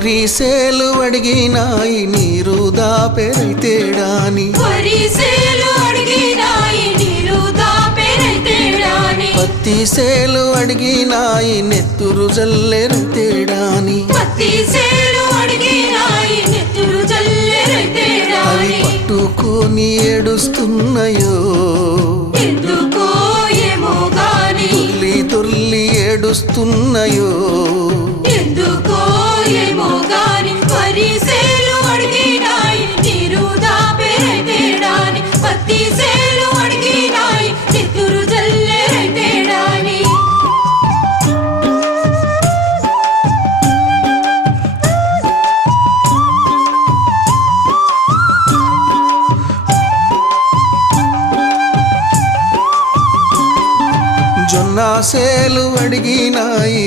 వరిసేలు అడిగినాయి నీరు దాపెరైతేడాని పత్తి సేలు అడిగినాయి నెత్తురు జల్లెరైతేడాని అవి పట్టుకొని ఏడుస్తున్నాయో తుల్లి తుల్లి ఏడుస్తున్నాయో జొన్న సేలు అడిగినాయి